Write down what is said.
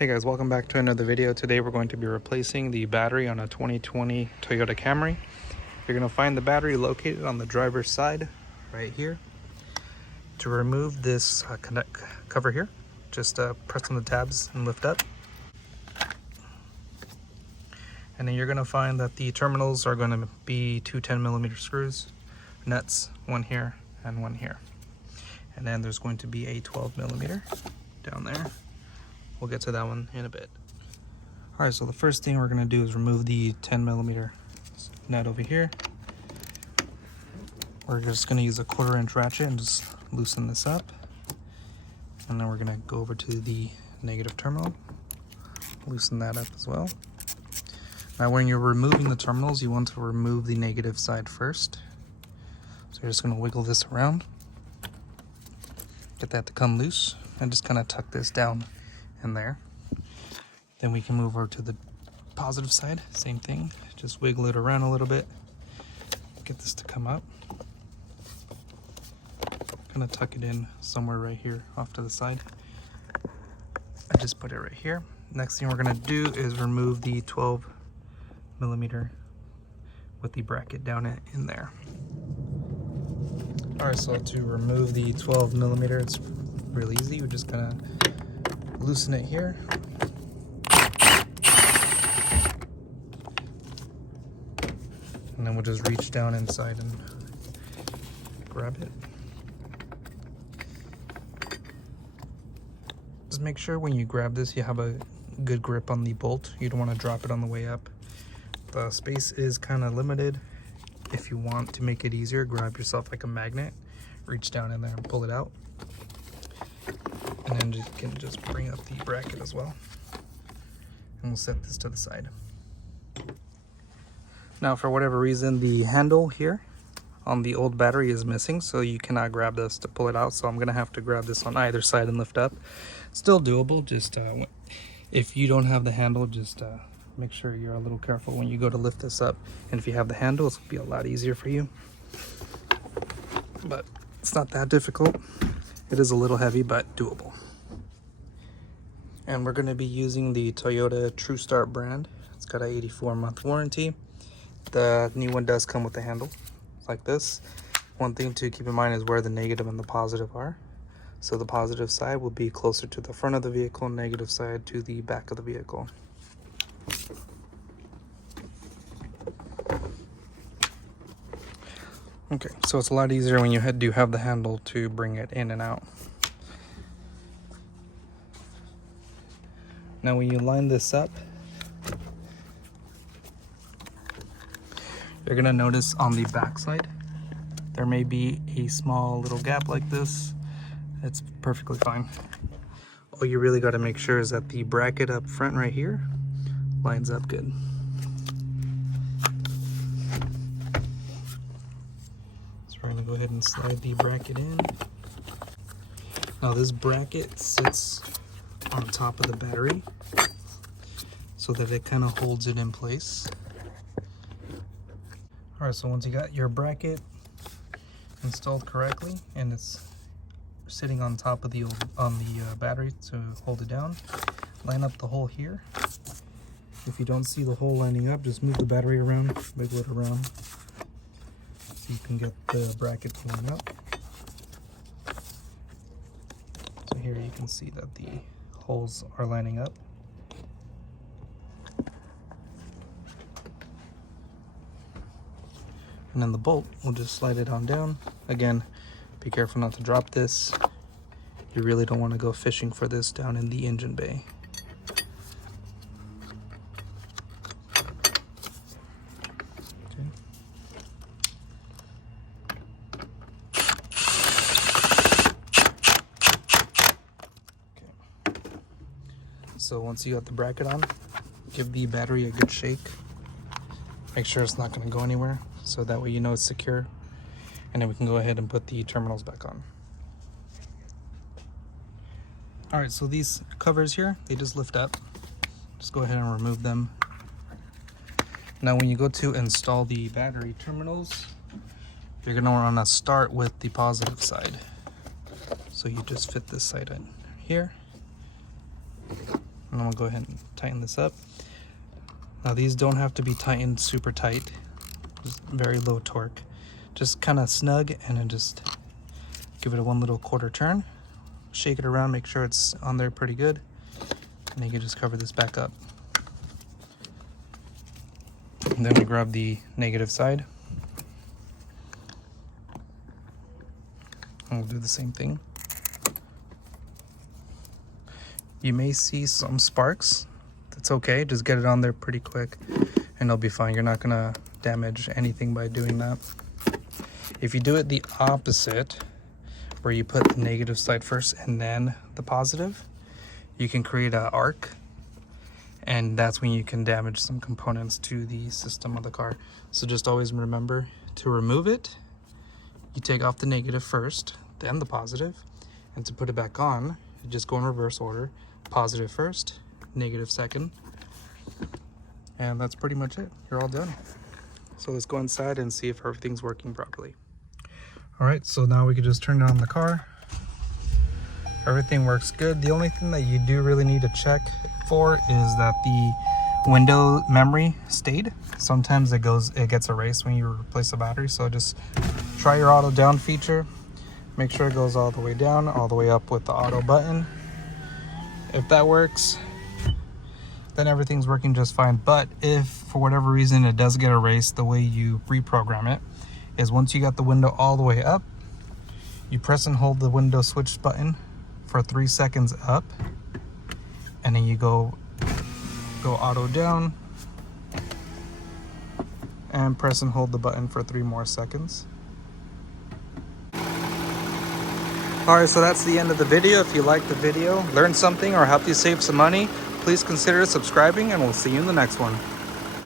Hey guys, welcome back to another video. Today we're going to be replacing the battery on a 2020 Toyota Camry. You're going to find the battery located on the driver's side right here. To remove this cover here, just press on the tabs and lift up. And then you're going to find that the terminals are going to be two 10mm screws, nuts, one here and one here. And then there's going to be a 12mm down there. We'll get to that one in a bit. All right, so the first thing we're gonna do is remove the 10mm nut over here. We're just gonna use a 1/4" ratchet and just loosen this up. And then we're gonna go over to the negative terminal, loosen that up as well. Now when you're removing the terminals, you want to remove the negative side first. So you're just gonna wiggle this around, get that to come loose, and just kind of tuck this down in there. Then we can move over to the positive side, same thing, just wiggle it around a little bit, get this to come up, kind of tuck it in somewhere right here off to the side. I just put it right here. Next thing we're going to do is remove the 12mm with the bracket down in there. All right, so to remove the 12mm, it's really easy. We're just gonna loosen it here. And then we'll just reach down inside and grab it. Just make sure when you grab this, you have a good grip on the bolt. You don't want to drop it on the way up. The space is kind of limited. If you want to make it easier, grab yourself like a magnet, reach down in there and pull it out. And then you can just bring up the bracket as well. And we'll set this to the side. Now, for whatever reason, the handle here on the old battery is missing, so you cannot grab this to pull it out. So I'm gonna have to grab this on either side and lift up. Still doable, just if you don't have the handle, just make sure you're a little careful when you go to lift this up. And if you have the handle, it's gonna be a lot easier for you. But it's not that difficult. It is a little heavy, but doable. And we're going to be using the Toyota True Start brand. It's got a 84-month warranty. The new one does come with a handle like this. One thing to keep in mind is where the negative and the positive are. So the positive side will be closer to the front of the vehicle, negative side to the back of the vehicle. Okay, so it's a lot easier when you do have the handle to bring it in and out. Now when you line this up, you're gonna notice on the back side, there may be a small little gap like this. It's perfectly fine. All you really gotta make sure is that the bracket up front right here lines up good. We're going to go ahead and slide the bracket in. Now this bracket sits on top of the battery so that it kind of holds it in place. Alright, so once you got your bracket installed correctly and it's sitting on top of the battery to hold it down, line up the hole here. If you don't see the hole lining up, just move the battery around, wiggle it around, so you can get the bracket to line up. So here you can see that the holes are lining up. And then the bolt, we'll just slide it on down. Again, be careful not to drop this. You really don't want to go fishing for this down in the engine bay. So once you got the bracket on, give the battery a good shake. Make sure it's not going to go anywhere, so that way you know it's secure. And then we can go ahead and put the terminals back on. Alright, so these covers here, they just lift up. Just go ahead and remove them. Now when you go to install the battery terminals, you're going to want to start with the positive side. So you just fit this side in here. And then we'll go ahead and tighten this up. Now these don't have to be tightened super tight, just very low torque. Just kind of snug, and then just give it a 1 little quarter turn. Shake it around, make sure it's on there pretty good. And then you can just cover this back up. And then we grab the negative side. And we'll do the same thing. You may see some sparks. That's okay, just get it on there pretty quick and it'll be fine. You're not gonna damage anything by doing that. If you do it the opposite, where you put the negative side first and then the positive, you can create an arc, and that's when you can damage some components to the system of the car. So just always remember to remove it, you take off the negative first, then the positive, and to put it back on, you just go in reverse order. Positive first, negative second, and that's pretty much it. You're all done. So let's go inside and see if everything's working properly. All right, so now we can just turn on the car. Everything works good. The only thing that you do really need to check for is that the window memory stayed. Sometimes it gets erased when you replace the battery, so just try your auto down feature. Make sure it goes all the way down, all the way up with the auto button. If that works, then everything's working just fine. But if for whatever reason it does get erased, the way you reprogram it is once you got the window all the way up, you press and hold the window switch button for 3 seconds up, and then you go auto down and press and hold the button for 3 more seconds. Alright, so that's the end of the video. If you liked the video, learned something, or helped you save some money, please consider subscribing, and we'll see you in the next one.